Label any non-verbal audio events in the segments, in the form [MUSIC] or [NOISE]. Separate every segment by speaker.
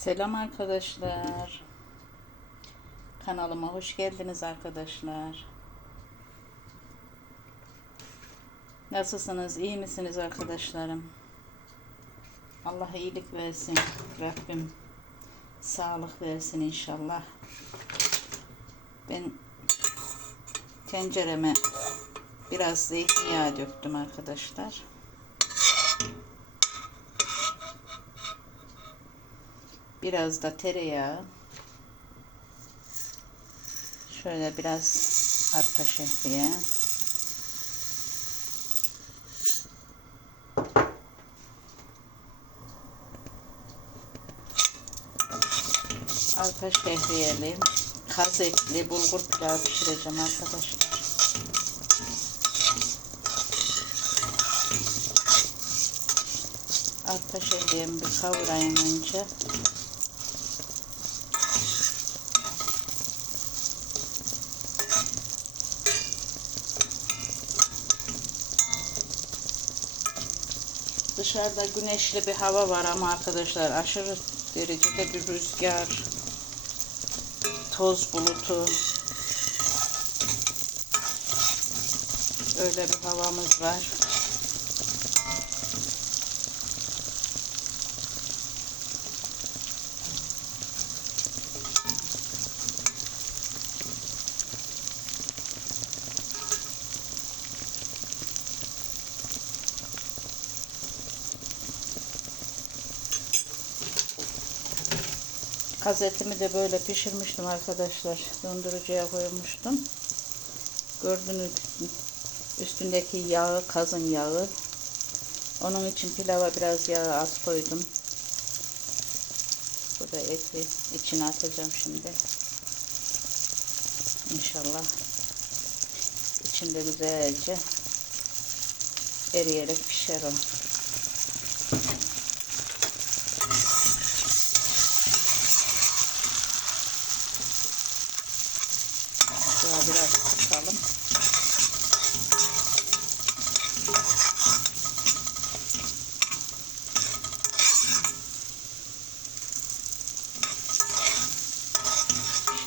Speaker 1: Selam arkadaşlar. Kanalıma hoş geldiniz arkadaşlar. Nasılsınız? İyi misiniz arkadaşlarım? Allah iyilik versin. Rabbim sağlık versin inşallah. Ben tencereme biraz zeytinyağı döktüm arkadaşlar. Biraz da tereyağı. Şöyle biraz arpa şehriye. Arpa şehriyeli, kaz etli bulgur pilavı pişireceğim arkadaşlar. Arpa şehriyemi bir kavurayım önce. Dışarıda güneşli bir hava var ama arkadaşlar aşırı derecede bir rüzgar, toz bulutu, öyle bir havamız var. Kazetimi de böyle pişirmiştim arkadaşlar. Dondurucuya koymuştum. Gördüğünüz üstündeki yağı kazın yağı. Onun için pilava biraz yağ az koydum. Burada eti içine atacağım şimdi. İnşallah içinde güzelce eriyerek pişer o.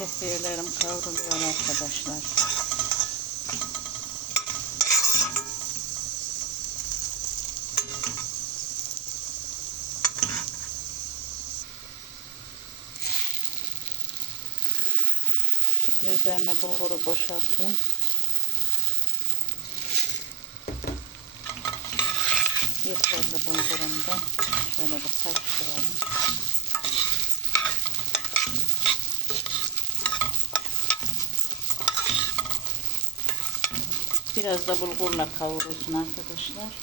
Speaker 1: Şefiyelerim kavruluyor arkadaşlar. Şimdi üzerine bulguru boşaltayım. Yeterli bulgurumda. Şöyle bir karıştıralım. Biraz da bulgurla kavurulsun arkadaşlar.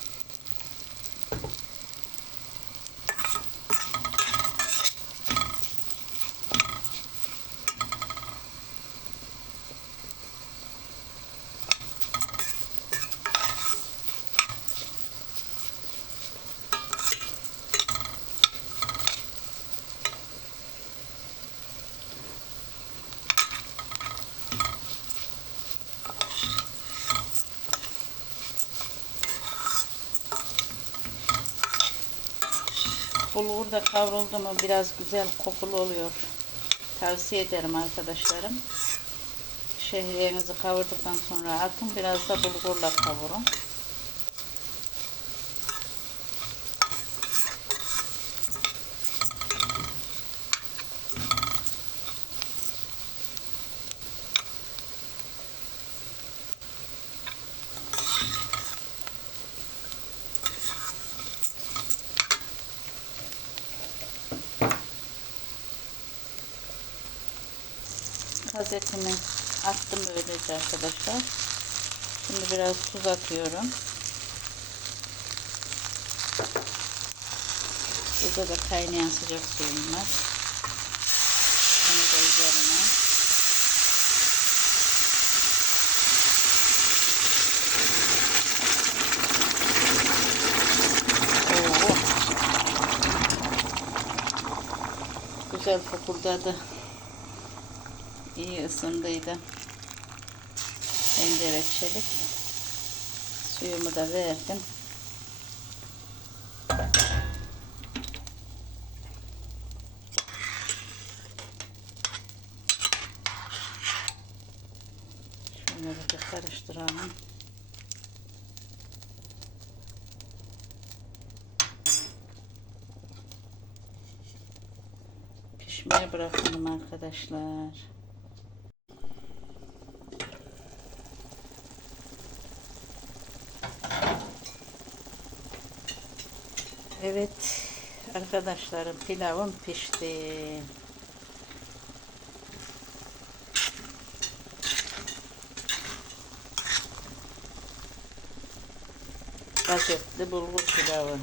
Speaker 1: Bulgur da kavruldu mu biraz güzel kokulu oluyor. Tavsiye ederim arkadaşlarım. Şehriyenizi kavurduktan sonra atın biraz da bulgurla kavurun. Gazetemi attım böylece arkadaşlar. Şimdi biraz tuz atıyorum. Burada da kaynayan sıcak suyum var. Onu da üzerine. Oo. Güzel fokurdadı iyi ısındıydı. Tencere çelik. Suyumu da verdim. Şunları da karıştıralım. pişmeye bırakalım arkadaşlar. Evet arkadaşlarım pilavım pişti. Gazetli bulgur pilavı.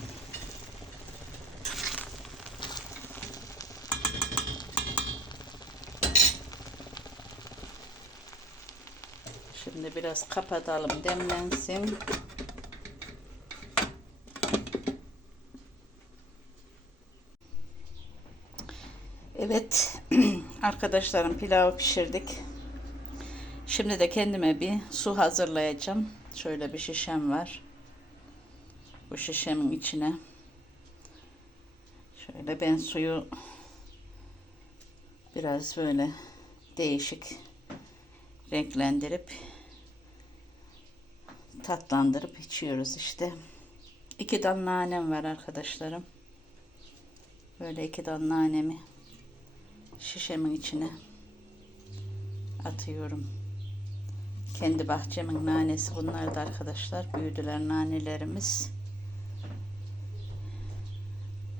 Speaker 1: Şimdi biraz kapatalım demlensin. Evet [CLEARS THROAT] arkadaşlarım pilavı pişirdik. Şimdi de kendime bir su hazırlayacağım. Şöyle bir şişem var. Bu şişemin içine şöyle ben suyu biraz böyle değişik renklendirip tatlandırıp içiyoruz işte. İki dal nanem var arkadaşlarım. Böyle iki dal nanemi şişemin içine atıyorum. Kendi bahçemin nanesi bunlar da arkadaşlar. Büyüdüler nanelerimiz.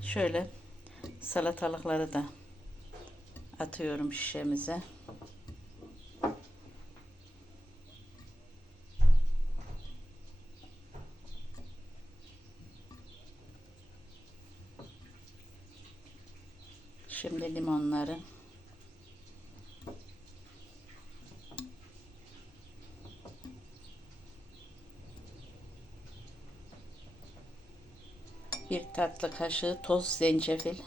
Speaker 1: Şöyle salatalıkları da atıyorum şişemize. 1 tatlı kaşığı toz zencefil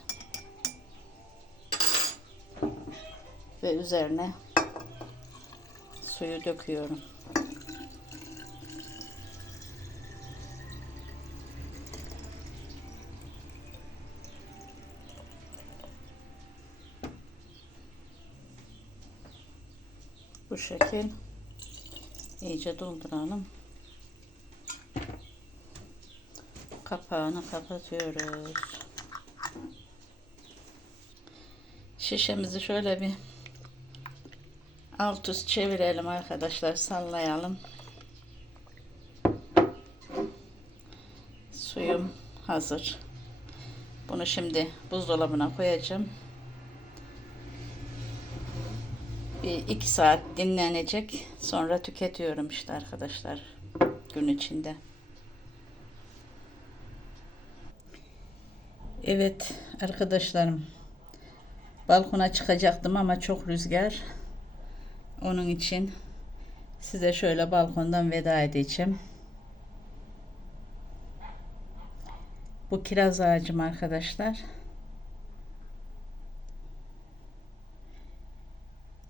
Speaker 1: ve üzerine suyu döküyorum. Bu şekil iyice dolduralım. Kapağını kapatıyoruz. Şişemizi şöyle bir alt üst çevirelim arkadaşlar. Sallayalım. Suyum hazır. Bunu şimdi buzdolabına koyacağım. Bir iki saat dinlenecek. Sonra tüketiyorum işte arkadaşlar. Gün içinde. Evet arkadaşlarım. Balkona çıkacaktım ama çok rüzgar. Onun için size şöyle balkondan veda edeceğim. Bu kiraz ağacım arkadaşlar.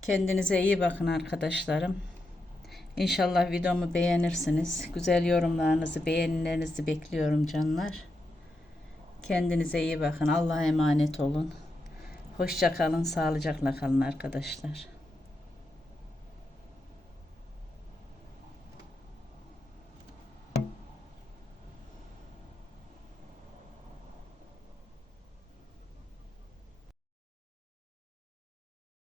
Speaker 1: Kendinize iyi bakın arkadaşlarım. İnşallah videomu beğenirsiniz. Güzel yorumlarınızı, beğenilerinizi bekliyorum canlar. Kendinize iyi bakın. Allah'a emanet olun. Hoşça kalın, sağlıcakla kalın arkadaşlar.